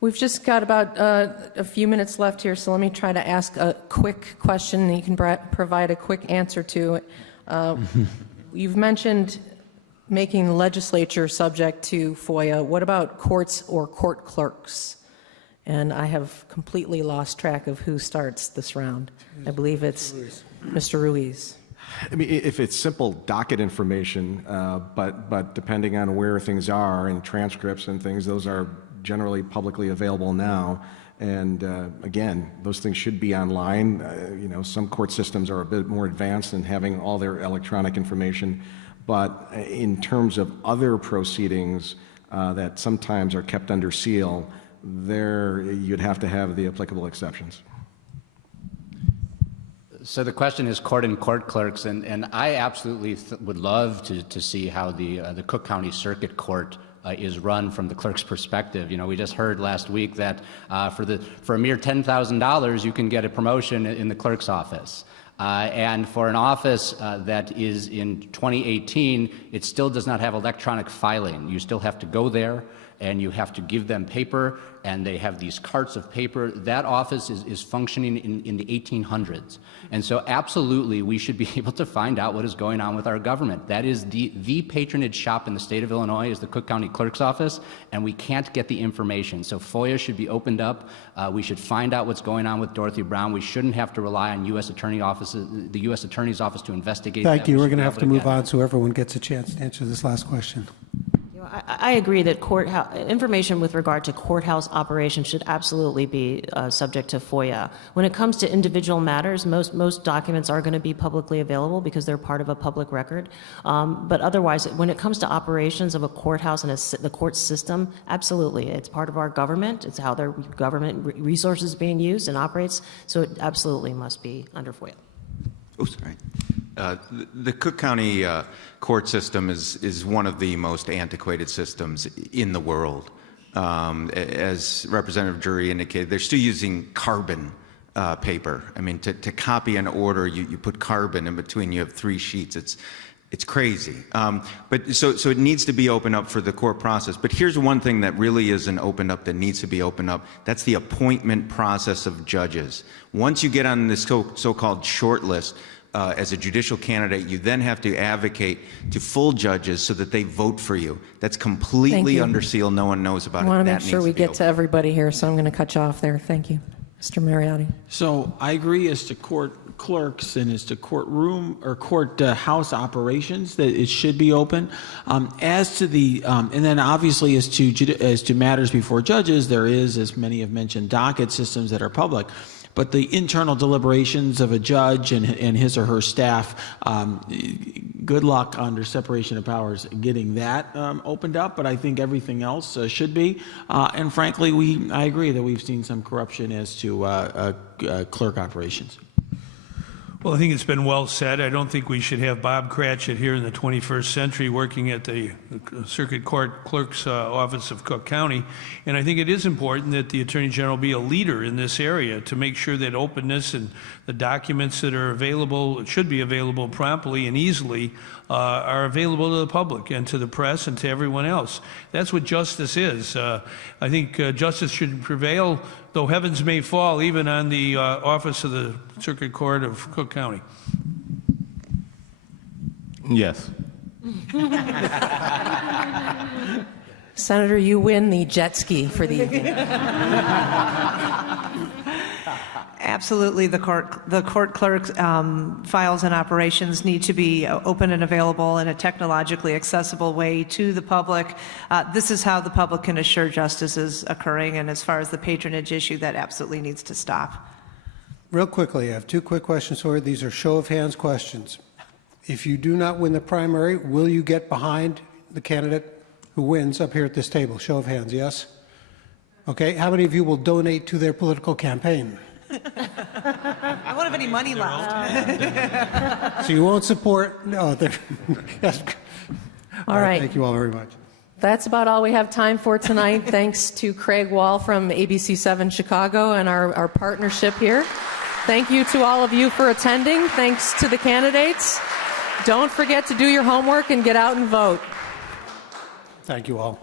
We've just got about a few minutes left here, so let me try to ask a quick question that you can provide a quick answer to. You've mentioned making the legislature subject to FOIA. What about courts or court clerks? And I have completely lost track of who starts this round. I believe it's Mr. Ruiz. I mean, if it's simple docket information, but depending on where things are and transcripts and things, those are generally publicly available now. And again, those things should be online. You know, some court systems are a bit more advanced in having all their electronic information. But in terms of other proceedings that sometimes are kept under seal, there you'd have to have the applicable exceptions. So the question is court and court clerks, and I absolutely would love to see how the Cook County Circuit Court is run from the clerk's perspective. You know, we just heard last week that for a mere $10,000 you can get a promotion in the clerk's office. And for an office that is in 2018, it still does not have electronic filing. You still have to go there and you have to give them paper, and they have these carts of paper. That office is functioning in the 1800s. And so absolutely we should be able to find out what is going on with our government. That is the patronage shop in the state of Illinois is the Cook County Clerk's Office, and we can't get the information. So FOIA should be opened up. We should find out what's going on with Dorothy Brown. We shouldn't have to rely on U.S. Attorney offices, the U.S. Attorney's Office to investigate that. Thank you. We're going to have to move on so everyone gets a chance to answer this last question. I agree that information with regard to courthouse operations should absolutely be subject to FOIA. When it comes to individual matters, most documents are going to be publicly available because they're part of a public record. But otherwise, when it comes to operations of a courthouse and the court system, absolutely. It's part of our government. It's how their government resources being used and operates. So it absolutely must be under FOIA. Oh, sorry. The Cook County court system is one of the most antiquated systems in the world. As Representative Drury indicated, they're still using carbon paper. I mean, to copy an order, you put carbon in between. You have 3 sheets. It's crazy. But so it needs to be opened up for the court process. But here's one thing that really isn't opened up that needs to be opened up. That's the appointment process of judges. Once you get on this so-called short list, as a judicial candidate, you then have to advocate to full judges so that they vote for you. That's completely under seal. No one knows about it. I want to make sure we get to everybody here, so I'm going to cut you off there. Thank you. Mr. Mariotti. So I agree as to court clerks and as to courtroom or court house operations that it should be open. As to the and then obviously as to matters before judges, there is, as many have mentioned, docket systems that are public. But the internal deliberations of a judge and his or her staff, good luck under separation of powers getting that opened up. But I think everything else should be. And frankly, I agree that we've seen some corruption as to clerk operations. Well, I think it's been well said. I don't think we should have Bob Cratchit here in the 21st century working at the Circuit Court Clerk's Office of Cook County. And I think it is important that the Attorney General be a leader in this area to make sure that openness and the documents that are available, should be available promptly and easily, are available to the public and to the press and to everyone else. That's what justice is. I think justice should prevail, though heavens may fall, even on the office of the Circuit Court of Cook County. Yes. Senator, you win the jet ski for the evening. Absolutely, the court clerk files and operations need to be open and available in a technologically accessible way to the public. This is how the public can assure justice is occurring, and as far as the patronage issue, that absolutely needs to stop. Real quickly, I have 2 quick questions for you. These are show of hands questions. If you do not win the primary, will you get behind the candidate who wins up here at this table? Show of hands, yes? Okay, how many of you will donate to their political campaign? I won't have any money left. So you won't support? No. Yes. All right. Thank you all very much. That's about all we have time for tonight. Thanks to Craig Wall from ABC7 Chicago and our partnership here. Thank you to all of you for attending. Thanks to the candidates. Don't forget to do your homework and get out and vote. Thank you all.